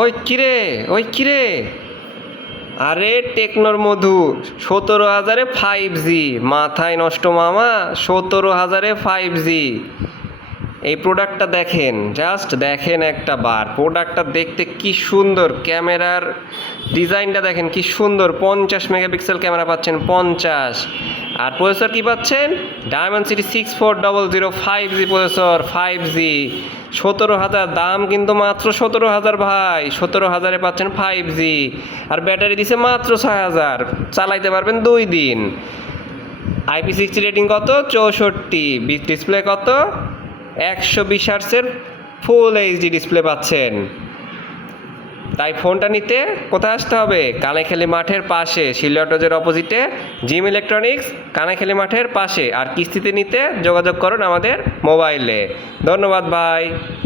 ওই কিরে, আরে টেকনোর মধু 17,000-এ 5G, মাথায় নষ্ট মামা, 17,000-এ 5G। এই প্রোডাক্টটা দেখেন, জাস্ট দেখেন একটা বার, প্রোডাক্টটা দেখতে কি সুন্দর, ক্যামেরার ডিজাইনটা দেখেন কি সুন্দর, 50 মেগাপিক্সেল ক্যামেরা পাচ্ছেন, 50। আর প্রসেসর কি পাচ্ছেন, Dimensity 6400 5G প্রসেসর, 5G। 17,000 দাম কিন্তু মাত্র 17,000 ভাই, 17,000-এ পাচ্ছেন 5G। আর ব্যাটারি দিছে মাত্র 6,000, চালাইতে পারবেন 2 দিন। IP60 রেটিং কত, 64। ডিসপ্লে কত, 120 হার্টসের ফুল এইচডি ডিসপ্লে পাচ্ছেন। তাই ফোনটা নিতে কোথায় আসতে হবে, কানাইখালী মাঠের পাশে, শিলচরের অপোজিটে জিম ইলেকট্রনিক্স, কানাইখালী মাঠের পাশে। আর কিস্তিতে নিতে যোগাযোগ করুন আমাদের মোবাইলে। ধন্যবাদ ভাই।